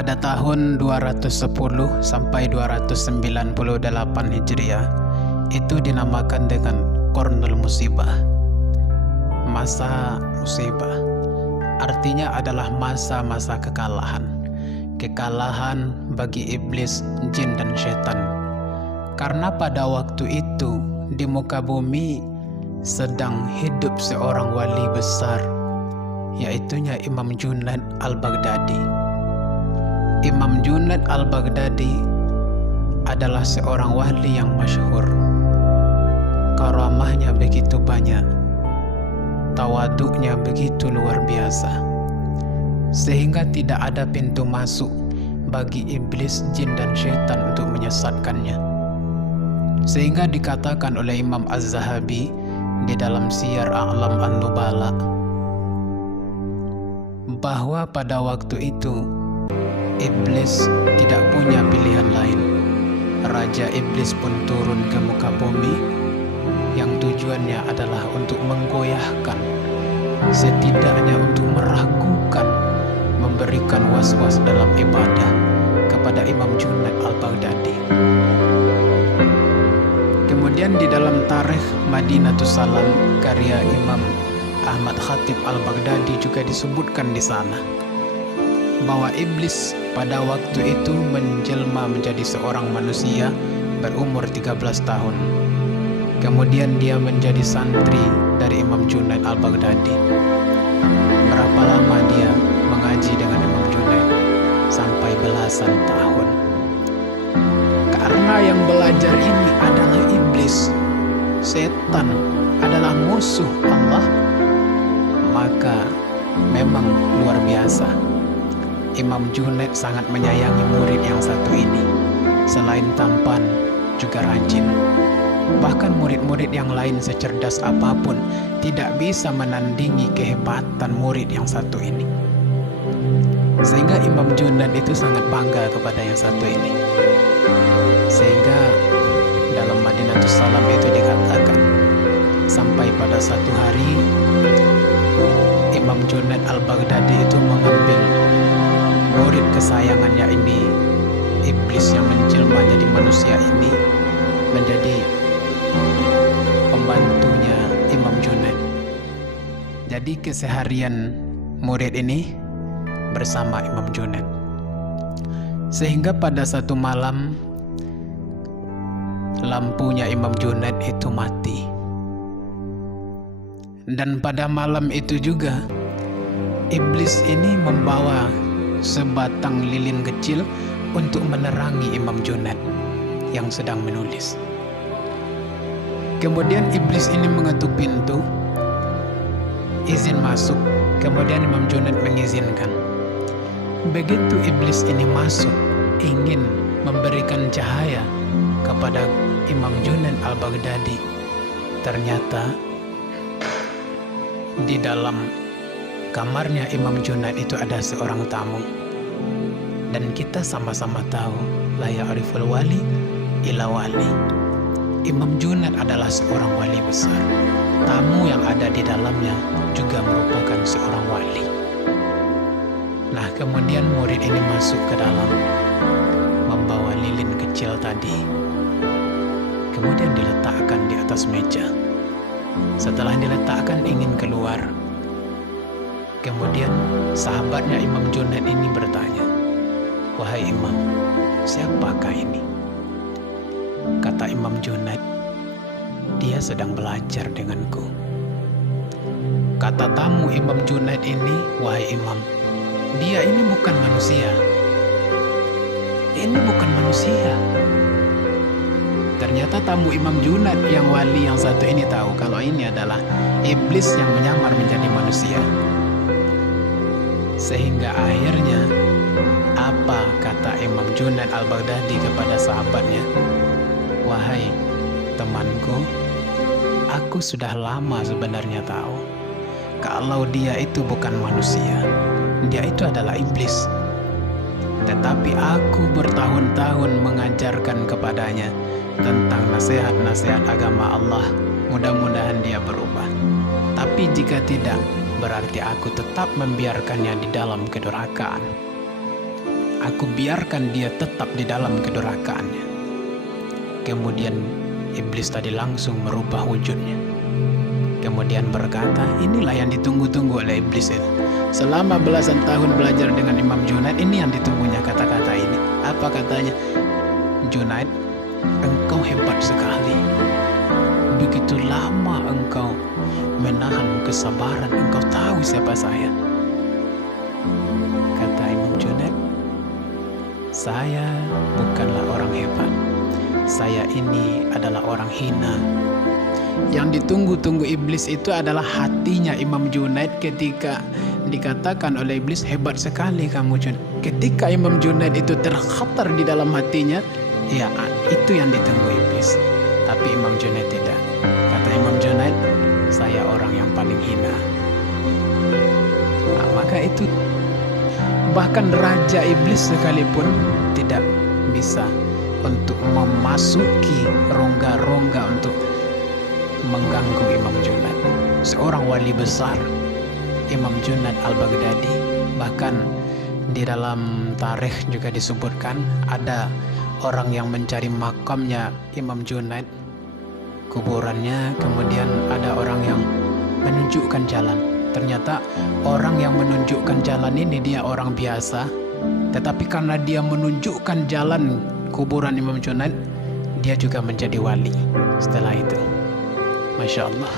Pada tahun 210 sampai 298 Hijriah, itu dinamakan dengan Qarnul Musibah. Masa musibah artinya adalah masa-masa kekalahan. Kekalahan bagi iblis, jin dan setan. Karena pada waktu itu di muka bumi sedang hidup seorang wali besar, yaitunya Imam Junaid al-Baghdadi. Imam Junaid al-Baghdadi adalah seorang wali yang masyhur. Karamahnya begitu banyak, tawaduknya begitu luar biasa, sehingga tidak ada pintu masuk bagi iblis, jin dan syaitan untuk menyesatkannya. Sehingga dikatakan oleh Imam Az-Zahabi di dalam Siyar A'lam An-Nubala bahwa pada waktu itu iblis tidak punya pilihan lain. Raja iblis pun turun ke muka bumi yang tujuannya adalah untuk menggoyahkan, setidaknya untuk meragukan, memberikan was-was dalam ibadah kepada Imam Junaid al-Baghdadi. Kemudian di dalam Tarikh Madinatus Salam karya Imam Ahmad Khatib al-Baghdadi juga disebutkan di sana bahwa iblis pada waktu itu menjelma menjadi seorang manusia berumur 13 tahun. Kemudian dia menjadi santri dari Imam Junaid al-Baghdadi. Berapa lama dia mengaji dengan Imam Junaid? Sampai belasan tahun. Karena yang belajar ini adalah iblis, setan adalah musuh Allah, maka memang luar biasa. Imam Junaid sangat menyayangi murid yang satu ini. Selain tampan, juga rajin. Bahkan murid-murid yang lain secerdas apapun tidak bisa menandingi kehebatan murid yang satu ini. Sehingga Imam Junaid itu sangat bangga kepada yang satu ini. Sehingga dalam Madinatus Salam itu dikatakan, sampai pada satu hari Imam Junaid al-Baghdadi itu mengambil murid kesayangannya ini, iblis yang menjelma jadi manusia ini, menjadi pembantunya Imam Junaid. Jadi keseharian murid ini bersama Imam Junaid. Sehingga pada satu malam lampunya Imam Junaid itu mati. Dan pada malam itu juga iblis ini membawa sebatang lilin kecil untuk menerangi Imam Junaid yang sedang menulis. Kemudian iblis ini mengetuk pintu, izin masuk. Kemudian Imam Junaid mengizinkan. Begitu iblis ini masuk, ingin memberikan cahaya kepada Imam Junaid al-Baghdadi, ternyata di dalam kamarnya Imam Junaid itu ada seorang tamu. Dan kita sama-sama tahu, la ya'riful wali illa wali. Imam Junaid adalah seorang wali besar. Tamu yang ada di dalamnya juga merupakan seorang wali. Nah, kemudian murid ini masuk ke dalam, membawa lilin kecil tadi. Kemudian diletakkan di atas meja. Setelah diletakkan ingin keluar. Kemudian sahabatnya Imam Junaid ini bertanya, "Wahai Imam, siapakah ini?" Kata Imam Junaid, "Dia sedang belajar denganku." Kata tamu Imam Junaid ini, "Wahai Imam, dia ini bukan manusia. Ini bukan manusia." Ternyata tamu Imam Junaid yang wali yang satu ini tahu kalau ini adalah iblis yang menyamar menjadi manusia. Sehingga akhirnya apa kata Imam Junaid al-Baghdadi kepada sahabatnya? "Wahai temanku, aku sudah lama sebenarnya tahu kalau dia itu bukan manusia. Dia itu adalah iblis. Tetapi aku bertahun-tahun mengajarkan kepadanya tentang nasihat-nasihat agama Allah. Mudah-mudahan dia berubah. Tapi jika tidak, berarti aku tetap membiarkannya di dalam kedurhakaan." aku biarkan dia tetap di dalam kedurhakaannya. Kemudian iblis tadi langsung merubah wujudnya. Kemudian berkata, inilah yang ditunggu-tunggu oleh iblis itu. Selama belasan tahun belajar dengan Imam Junaid, ini yang ditunggunya kata-kata ini. Apa katanya? Junaid, engkau hebat sekali. Begitu lama engkau menahan kesabaran, engkau tahu siapa saya. Kata Imam Junaid, saya bukanlah orang hebat. Saya ini adalah orang hina. Yang ditunggu-tunggu iblis itu adalah hatinya Imam Junaid ketika dikatakan oleh iblis, hebat sekali kamu Junaid. Ketika Imam Junaid itu terkhatar di dalam hatinya, ya itu yang ditunggu iblis. Tapi Imam Junaid tidak. Kata Imam Junaid, saya orang yang paling hina. Nah, maka itu bahkan raja iblis sekalipun tidak bisa untuk memasuki rongga-rongga untuk mengganggu Imam Junaid. Seorang wali besar, Imam Junaid al-Baghdadi. Bahkan di dalam tarikh juga disebutkan ada orang yang mencari makamnya Imam Junaid, kuburannya, kemudian ada orang yang menunjukkan jalan. Ternyata orang yang menunjukkan jalan ini dia orang biasa, tetapi karena dia menunjukkan jalan kuburan Imam Junaid, dia juga menjadi wali setelah itu. Masya Allah.